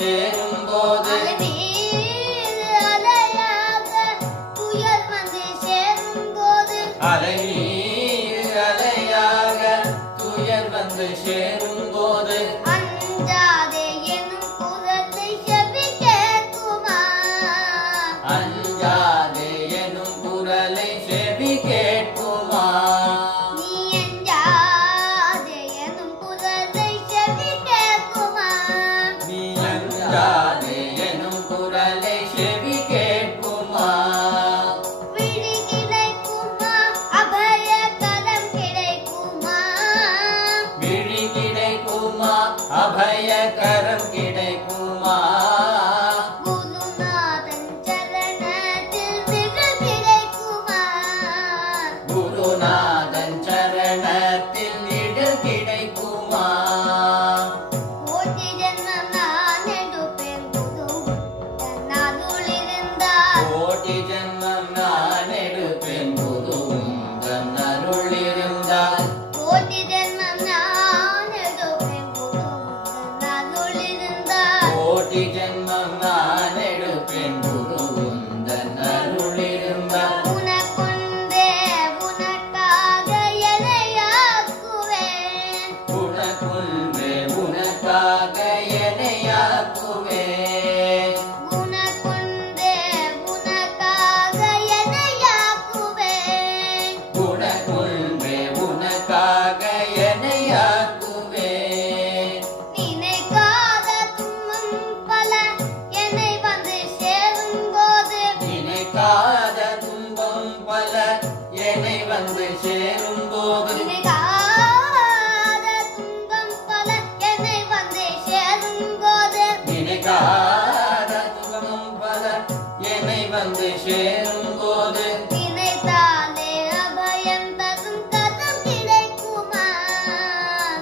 சேரும் போது அலைமீது அலையாக துயர் வந்து சேரும் போது அஞ்சாதே எனும் குரலை செவி கேட்குமா? அஞ்சாதே எனும் குரலை செவி கேட்குமா? நீ அஞ்சாதே எனும் குரலை செவி கேட்குமா? நீ அஞ்சாதே எனும் குரலை செவி கேட்குமா? விழி கிடைக்குமா? அபயகரம் கிடைக்குமா? விழி கிடைக்குமா? அபயகரம் கிடைக்குமா? குருநாதன் சரணத்தில் நிழல் கிடைக்குமா? குருநாதன் சரணத்தில் நிழல் கிடைக்குமா? கோடி ஜென்மம் நான் எடுப்பேன் புதுவுடன் அருள் இருந்தால். கோடி ஜென்மம் நான் எடுப்பேன் புதுவுந்தன் அருள் இருந்தால். கோடி ஜென்மம் நான் எடுப்பேன் புதுவுடன் அருள் இருந்தால். கோடி ஜென்மம் நான் எடுப்பேன் புதுவுந்தன் அருள் இருந்தால். உனக்குண்டே உனக்காக எனையாக்குவேன். உனக்குன்றே உனக்காக எனையாக்குவேன். உனக்குண்டே உனக்காக எனையாக்குவேன். உனக்குன்றே உனக்காக எனையாக்குவேன். நினைக்காத துன்பம் பல என்னை வந்து சேரும்போது. நினைக்காத துன்பம் பல என்னை வந்து சேரும் போது. நினைக்காத துன்பம் பல என்னை வந்து சேரும்போது. நினைக்காத துன்பம் பல என்னை வந்து சேரும் போது. நினைத்தாலே அபயம் தரும் கதம் கிடைக்குமா?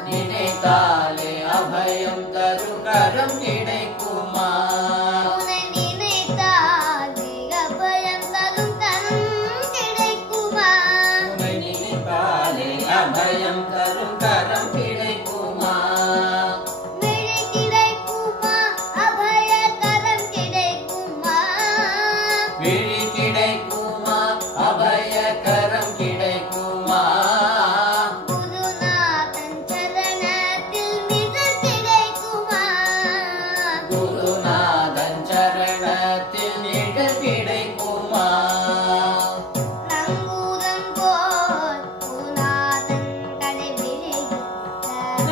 நினைத்தாலே அபயம் தரும் கரம் கிடைக்குமா? உன்னை நினைத்தாலே அபயம் தரும் கரம் கிடைக்குமா? உன்னை நினைத்தாலே அபயம் தரும் கரம் கிடைக்குமா? விழி கிடைக்குமா? அபயகரம் கிடைக்குமா? விழி கிடைக்குமா? அபயகரம் கிடைக்குமா? குருநாதன் சரணத்தில் நிழல் கிடைக்குமா? குருநாதன் சரணத்தில் நிழல் கிடைக்குமா? நங்கூரம் போல் குருநாதன் கடைபிடித்த.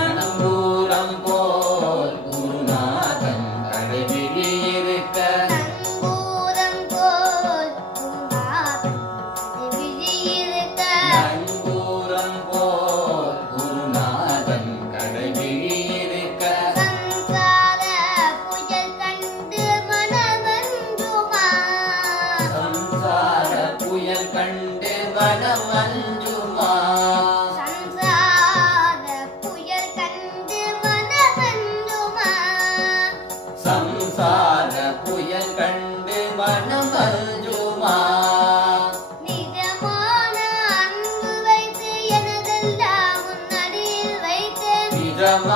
நங்கூரம் போல் குருநாதன் கடைவிழி இருக்க. நங்கூரம் போல் குருநாதன் கடைபிடித்த. நங்கூரம் போல் குருநாதன் கடைவிழி இருக்க. சம்சார புயல் கண்டு மனமஞ்சுமா? சம்சார புயல் கண்டு மனம் அஞ்சுமா? சம்சார புயல் கண்டு மனமஞ்சுமா? சம்சார புயல் கண்டு மனம் அஞ்சுமா? நிஜமான அன்பு வைத்து எனதெல்லாம் உன் அடியில் வைத்தேன். நிஜமா